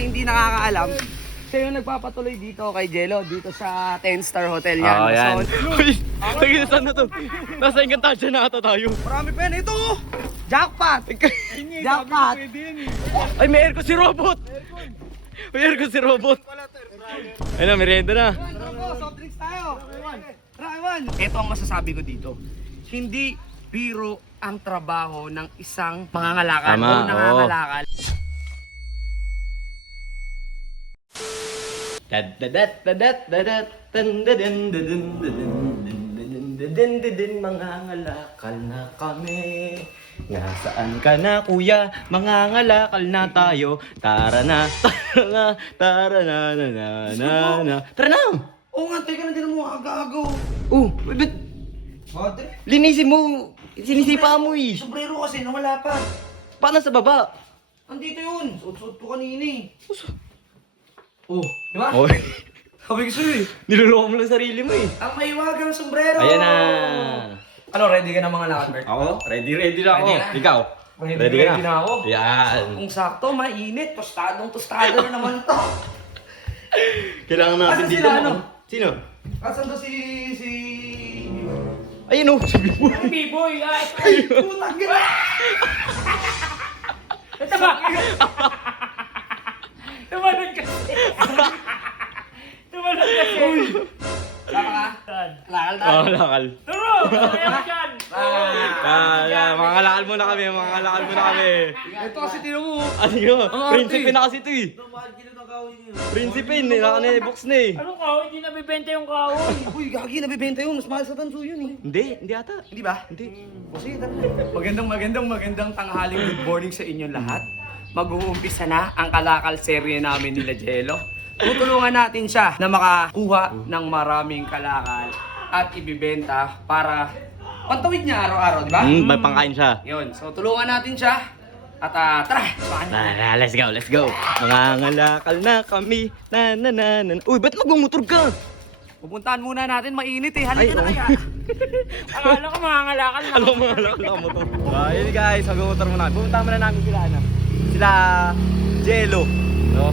hindi nakakaalam, siya yung nagpapatuloy dito kay Jello, dito sa 10-star hotel yan. Oo, yan. Uy, sige, saan na to? Nasa Encantadia na ata tayo. marami pa yan. Ito! oh! Jackpot! Jackpot! Ay, may aircon si Robot! May aircon si Robot. Ayun na, merienda na. Soft drinks tayo. Tara, Ewan. Ito ang masasabi ko dito. Hindi biro ang trabaho ng isang mangangalakal Tama, o nangangalakal. Dadadat, dadin, mangangalakal na kami. Nasaan ka na kuya? Mangangalakal na tayo. Tara na, tara na, tara na, na, na, na, na. Tara na! Oo nga, teka na din mo agago. Oh, Padre, linisin mo? Sinisipa mo eh. sombrero kasi nawala pa. Paano sa baba? Andito yun. Suot-suot ko kanina eh. Oh, di ba? Oh, Sabi ko sa'yo eh. niloloko mo lang sarili mo eh. Ang maiwagang sombrero. Ayan na. Ano, ready ka na mga lakad, Ako? Ready, ready na ako. Ready na. Ikaw? Ready, Ready ready na ako. Yan. Kung sakto, mainit. Tostadong tostado na naman to. Kailangan natin Asan dito. sila, ano? Sino? Asan to si... si... Ayun oh, mo. B-boy, ah, ito. Ay, putang gina! Ito ba? Lakal tayo. Mga lakal. Turo! Kaya dyan. Ah, yan, mga kalakal muna kami, mga kalakal muna kami. Ito kasi tino mo. Ano yun? Prinsipe na kasi ito eh. Prinsipe, nila na eh, box na eh. Anong kahoy? Hindi nabibenta yung kahoy. Uy, gagi, nabibenta yun. Mas mahal sa tanso yun eh. Hindi, hindi ata. Hindi ba? Hindi. Sige, tara. Magandang, magandang, magandang tanghaling good morning sa inyong lahat. Mag-uumpisa na ang kalakal serye namin nila Jello. Tutulungan natin siya na makakuha ng maraming kalakal at ibibenta para pantawid niya araw-araw, di ba? Hmm, may pangkain siya. Yun, so tulungan natin siya. At ah, tara, samahan niyo. Ah, let's go, let's go. Mga ngalakal na kami. Na na na na. Uy, ba't magmumotor ka? Pupuntahan muna natin, mainit eh. Halika Ay, na oo. kaya. Akala ko mga ngalakal na. Alam mo, alam ko motor. Ah, yun guys, magmumotor muna. Pumunta muna namin sila, ano? Sila Jello. No?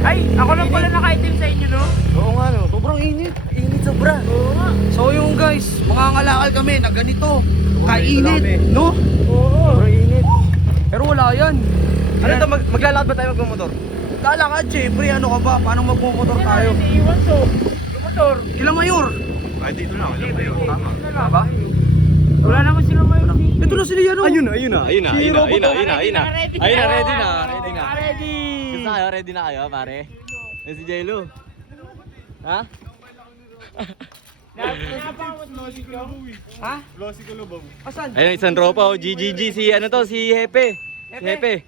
Ay, ako lang pala naka-item sa inyo, no? Oo nga, no? Sobrang init. Init sobra. Oo nga. So yung guys, mga ngalakal kami na ganito. Kainit, no? Oo. Sobrang init. Pero wala yan. Ano to, mag maglalakad ba tayo magmumotor? Lalakad, syempre. Ano ka ba? Paano magmumotor tayo? Iniiwan to. Motor. Ilang mayor? Ay, dito lang. Dito lang. Tama. Tama ba? Wala naman silang mayon. Ito na sila yan, oh. Ayun na, ayun na, ayun na, ayun na, ayun na, ayun na, ayun na. ready na, Ayun na, ready ready na. Na, kayo, ready na kayo, pare? Yan si Jello. Ha? Napapamot mo si Chong. Ha? Asan? Ayun, isang tropa, oh, GGG, si ano to, si Hepe. Si Hepe.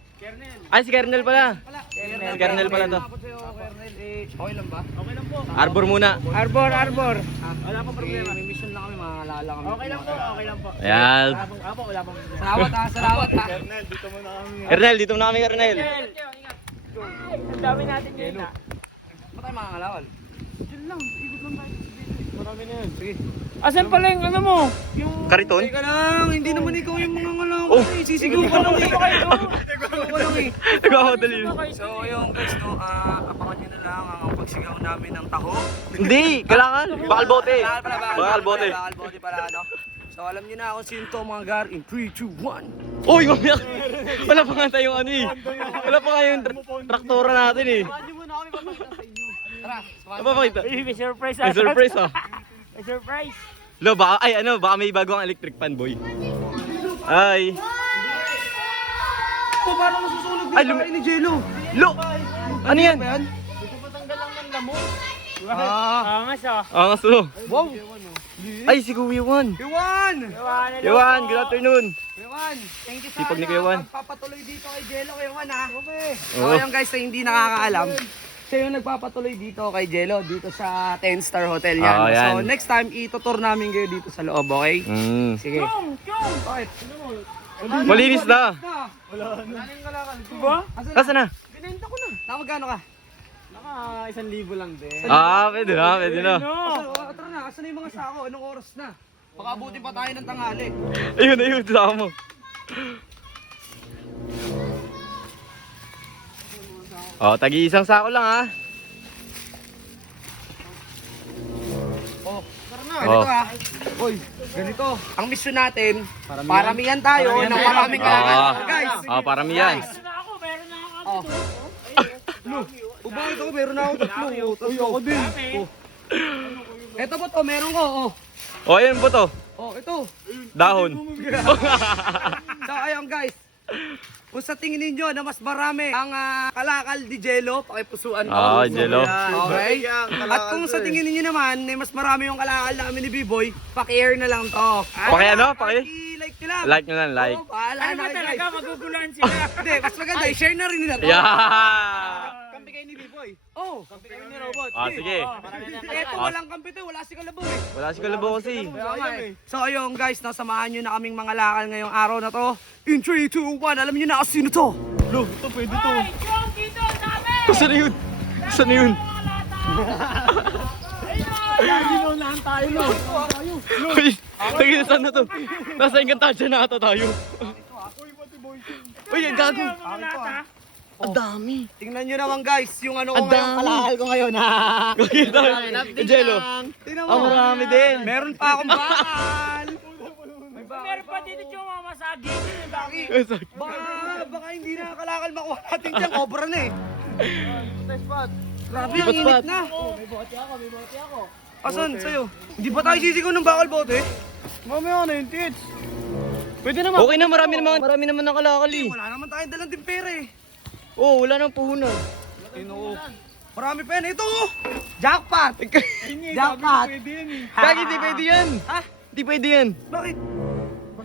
Ay, si Kernel pala. Si Kernel pala to. Kernel, eh, okay lang ba? Okay lang po. Arbor muna. Arbor, arbor. Wala pa problema. May mission lang kami, mga ngalala kami. Okay lang po, okay lang po. Ayan. Apo, wala pang problema. Salamat ha, salamat ha. Kernel, dito muna kami, Kernel. Ang dami natin ah. Ba't tayo mga ngalakal? Asan pala yung ano mo? Yung... Kariton? Teka lang, hindi naman ikaw yung mga ngalakal. Oh. eh. Sisigaw ka lang eh. Sisigaw ka lang eh. Nagkamadali. So yung guys, no, ah, abangan nyo na lang ang pagsigaw namin ng taho. Hindi, kailangan. Bakal bote. Bakal bote. Bakal bote pala, no? So alam nyo na kung sino to mga gar in 3, 2, 1. Uy, umiyak. Wala pa nga tayong ano eh. Wala pa nga yung tra- traktora natin eh. Tara, Ano pa pakita? Uy, may surprise May surprise ah. May surprise. Lo, baka, ay ano, baka may bago ang electric fan boy. Ay. Oh, parang nasusunog Ay, lumi- ni Jello. Lo! Ano yan? Ba yan? Patanggal lang ng damo. Ah, Angas ah. Ah, so. wow. Ay, si Kuya Juan. Iwan! Iwan, hello po. good afternoon. Iwan, thank you sa Sipag ni Kuya Juan. Pagpapatuloy dito kay Jello, kay Juan ha. Okay. So Oo. ayun guys, na hindi nakakaalam. Siya yung nagpapatuloy dito kay Jello, dito sa 10-star hotel yan. Oo, yan. So next time, itutur namin kayo dito sa loob, okay? Mm. Sige. Chong, Chong. Bakit? Malinis na. Diba? Nasaan na? Binenta ko na. Nakagano ka? Naka isang libo lang din. Ah, pwede na, pwede na. Asa, tara na, asan na yung mga sako? Anong oras na? Baka abutin pa tayo ng tanghali. Ayun, ayun, sama mo. Oh, tagi isang sako lang ha. Oh, Oh. ganito ah. Hoy, ganito. Ang mission natin, paramihan, tayo ng maraming Ah. kalakal. Guys, Oh, paramihan. Meron na ako, meron na ako. Oh. Oh, bakit ako? Meron na ako tatlo. Oh, tatlo. ako din. Oh. Ito po to, meron ko. Oh. Oh, ayun po to. Oh, ito. Dahon. So, ayun guys. Kung sa tingin ninyo na mas marami ang ah, kalakal di Jello, pakipusuan ko. Ah, Jello. Okay? At kung sa tingin ninyo naman, na mas marami yung kalakal namin ni B-Boy, paki-air na lang to. Paki ano? Paki? like nyo lang. Like nyo lang, like. Oo, bahala Ano na ba kayo, talaga, guys. maguguluhan sila. Hindi, mas maganda, i-share na rin nila to. Yeah! Kampi kayo ni B-Boy. Oh, kampi kayo ni Robot. Ah, sige. Eto, walang kampi to, wala si Kalabaw eh. Wala si Kalabo kasi. So ayun guys, no, samahan nyo na kaming mga lakal ngayong araw na to. In 3, 2, 1, alam nyo na sino to. Lo, ito pwede to. Ay, Chong, dito, sabi! Saan na yun? Saan na yun? Uy, sige, saan na to? Nasa Encantadia na ata tayo. Uy, ang gago. Ang dami. Tingnan nyo naman guys, yung ano ko Ang ngayon, dami. kalakal ko ngayon ha. Kita. Jello. Tingnan Ang marami din. Meron pa akong bakal. Meron pa dito yung mamasagi. Baka, baka hindi na kalakal makuha natin dyan, obra na eh. Grabe, ang init na. May bote ako, may bote ako. Asan, sa'yo? Hindi ba tayo sisigaw ng bakal bote? Mamaya na yung tits. Pwede naman. Okay na, marami naman, marami naman ng kalakal eh. Wala naman tayong dalang timpera eh. Oh, wala nang puhunan. Marami pa yan. Ito! oh! Jackpot! Jackpot! Kaya hindi pwede yan. Ha? Hindi pwede yan. Bakit?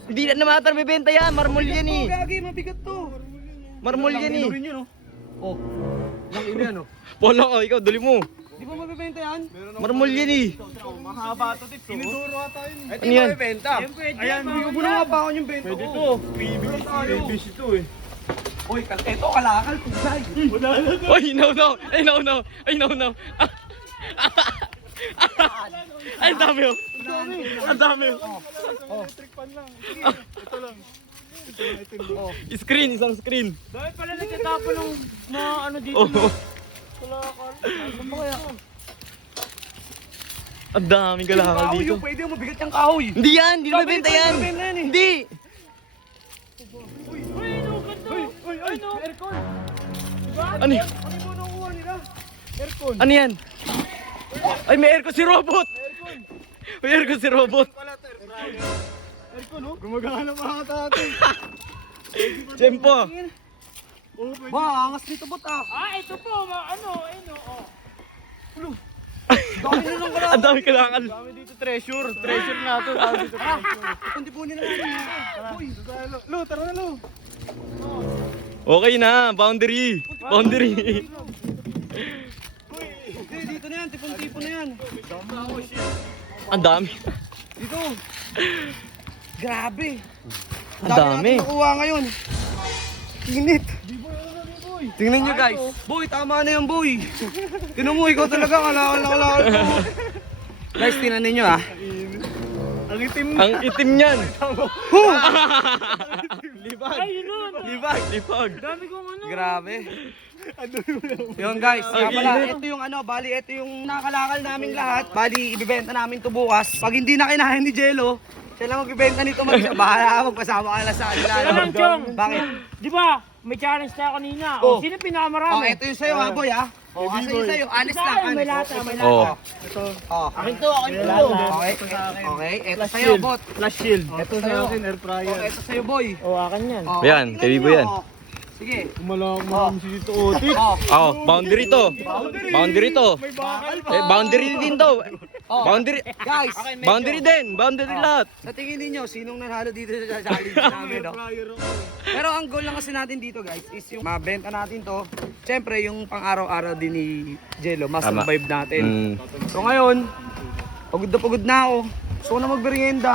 Hindi na naman bebenta yan. Marmol yan eh. Oh, gagi, mabigat to. Marmol yan eh. Rin yun, oh. Oh. Lang ino yan, oh. Wala ka, ikaw, dali mo. Di ba mabibenta yan? Marmol yan eh. Mahaba to, tip. Iniduro ata yun. Ito Ano yan? mabibenta. Ayan, hindi ko muna mabaon yung benta Pwede to. PBC to eh. Uy, kal eto kalakal, kusay. Ay, no, no. Ay, no, no. Ay, no, no. Ay, ang dami oh. Ang dami oh. Screen, isang screen. Bakit pala nagtatapon ng mga ano dito? Oh. Ang daming kalakal Kahoy dito. yung pwede yung mabigat yung kahoy. Hindi yan, hindi na benta yan. Hindi mabenta yan eh. Uy, uy, no. Aircon. Ano yan? Ano mo nakuha nila? Ano yan? Ay, may aircon si Robot. May aircon si Robot. Gumagana pa ata atin. Tempo. Ba, angas nito bot ah. Ah, ito po, ma- ano, ano, oh. Dami na lang kalakal. Ang dami kalakal. dito treasure. Treasure na to. Dami dito treasure. Kundi po nila. Uy, lo, tara na lo. Okay na, boundary. Boundary. Dito na yan. Tipon-tipon na yan. Ang dami. Dito. Grabe. Ang dami. natin nakuha ngayon. Init. Tingnan nyo guys. Boy, tama na yan boy. Tinan mo, ikaw talaga kalakal na kalakal ko. guys, tingnan ninyo ah. Ang itim Ang itim niyan. Ay, yun nun. Libag. Libag. Dami kong ano. Grabe. Yun guys, nga pala, ito yung ano, bali ito yung nakalakal naming lahat. Bali, ibibenta namin to bukas. Pag hindi na kinahin ni Jello, siya lang magbibenta nito mag-isa. Bahala ka, magpasama ka lang sa kanila. Teka lang, Chong. Bakit? Di ba, may challenge na kanina. Oh. Oh, sino Oh, pinakamarami? ito yung sa'yo ha, boy ha. Oh, asa yung sa'yo, honest lang, may lata, may lata. Oh. Oh. Akin to, akin to. Okay, okay, ito sa'yo, bot. Flash shield. Ito sa'yo. air fryer. Oh, ito sa'yo, boy. Oh, akin yan. Oh, Yan, kay Bibo yan. oh. Sige. Malaman si Tito Otit. Oh, Oh, boundary to. Boundary to. Eh, boundary din to. Oh. Boundary. Guys, Boundary din. Boundary lahat. Sa tingin ninyo, sinong nanalo dito sa challenge namin, no? Pero ang goal lang kasi natin dito, guys, is yung mabenta natin to. Siyempre, yung pang-araw-araw din ni Jello, mas Tama. survive natin. Mm. So ngayon, pagod na pagod na ako. Gusto ko na magmerienda.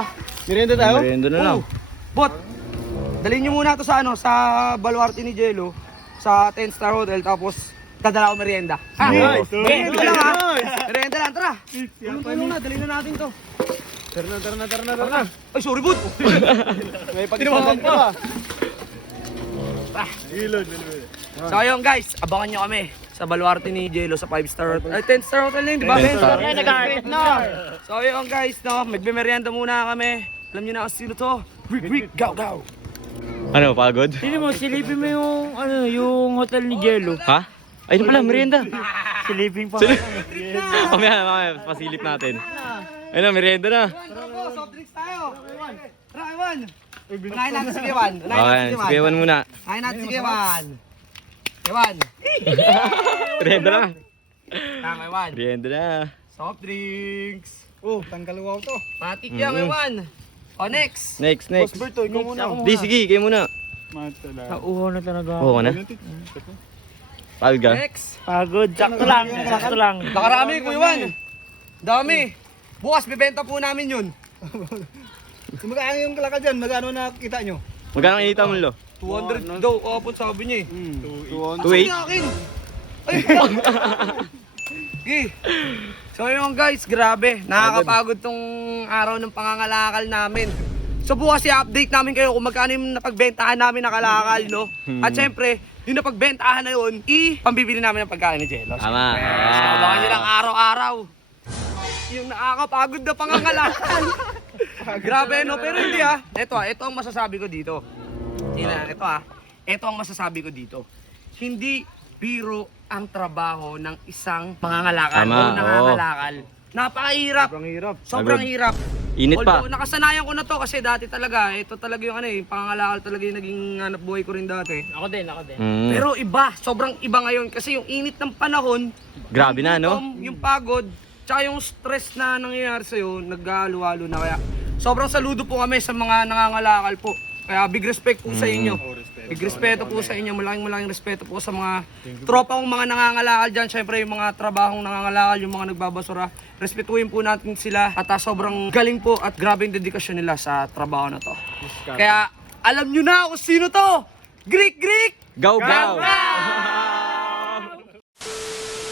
Merienda tayo? Merienda na lang. Bot, dalhin nyo muna to sa ano, sa baluarte ni Jello, sa 10 star hotel, tapos dadala ko merienda. Ha? Nice. Merienda lang ha? Merienda lang, tara. Tulong na, dalhin na natin to. Tara na, tara na, tara na, tara na. Ay, sorry, Bot. May pagkakaman pa. Ah. Ilod, ilod. So ayun guys, abangan nyo kami sa baluarte ni Jello sa 5 star hotel. Ay, 10 star hotel na yun, di ba? 10 star. Ay, nag-aaral na. So ayun guys, no, magbimeryenda muna kami. Alam nyo na kung sino to. Rick Rick, go go! Ano, pagod? Sino mo, silipin mo yung, ano, yung hotel ni Jello. Ha? Ay, ito pala, merienda. Silipin pa. Sino? mamaya, mamaya, pasilip natin. Ayun na, merienda na. Soft drinks tayo! Tara, Ewan! Unahin natin si Kewan. Okay, si Kewan. Ewan muna. Unahin natin si Kewan. Kewan. Merienda na. Tama, Ewan. Merienda na. Soft drinks. Oh, tangkalawaw to. Matik yan, Ewan. O, next. Next, next. Berto, ikaw muna. Di, sige, kayo muna. Matala. Nauho na talaga. Oo na? Ka? Next. Pagod. Sakto lang. Sakto lang. Nakarami, Kuya Ewan. Dami. Bukas, bibenta po namin yun. Magkano yung kalakal dyan? Magkano nakita nyo? Magkano ang inita mo, lo? 200 daw. Kapon sabi niya eh. Tuwon. Wait. Sabi akin. Ay, Okay. So yun guys, grabe. Nakakapagod tong araw ng pangangalakal namin. So bukas i-update namin kayo kung magkano yung napagbentahan namin na kalakal, no? At syempre, yung napagbentahan na yun, i-pambibili namin ng pagkain ni Jello. Tama. Yes. So, abangan nyo lang araw-araw. Yung nakakapagod na pangangalakal. Grabe, no? Pero hindi ah. Ito ah, ito ang masasabi ko dito. Tingnan, ito ah. Ito ang masasabi ko dito. Hindi biro ang trabaho ng isang mangangalakal Tama, o nangangalakal. Napakahirap. Sobrang hirap. Sobrang Pagod. hirap. Init pa. Although, nakasanayan ko na to kasi dati talaga, ito talaga yung ano eh, pangangalakal talaga yung naging hanap buhay ko rin dati. Ako din, ako din. Mm. Pero iba, sobrang iba ngayon kasi yung init ng panahon, Grabe na, no? yung pagod, tsaka yung stress na nangyayari sa'yo, naghahalo-halo na kaya. Sobrang saludo po kami sa mga nangangalakal po. Kaya big respect po sa inyo. Big respeto po sa inyo. Malaking malaking respeto po sa mga tropa kong mga nangangalakal dyan. Siyempre yung mga trabahong nangangalakal, yung mga nagbabasura. Respetuhin po natin sila. At ah, sobrang galing po at grabe yung dedikasyon nila sa trabaho na to. Kaya alam nyo na kung sino to! Greek Greek! Go, go! Go!